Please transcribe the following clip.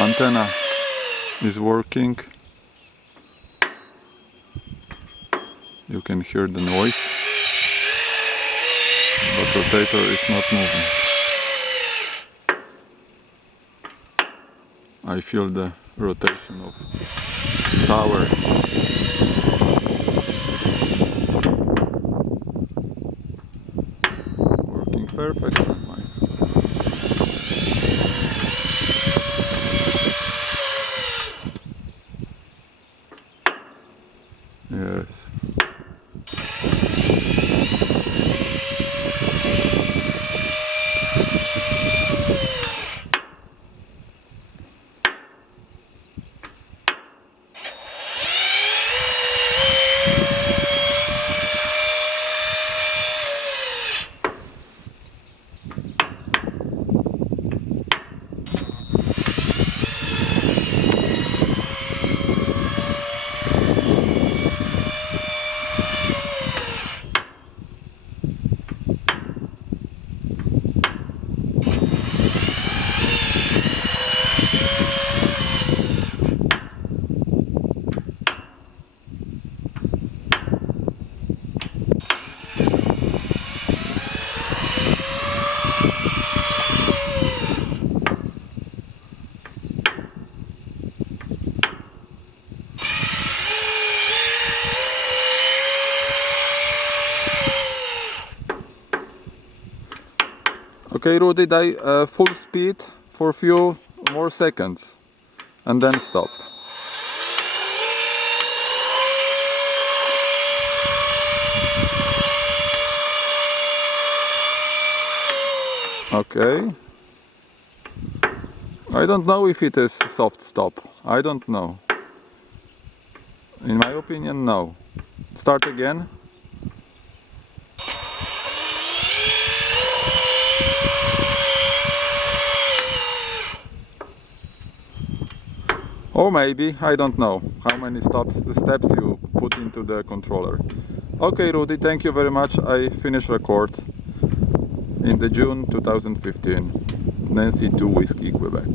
Antenna is working. You can hear the noise, but rotator is not moving. I feel the rotation of tower. Working perfectly. Yes. Okay, Rudy, full speed for a few more seconds and then stop. Okay. I don't know if it is soft stop. I don't know. In my opinion, no. Start again. Or maybe, I don't know how many steps you put into the controller. Okay, Rudy, thank you very much. I finished record in the June 2015. Nancy 2 Whiskey, Quebec.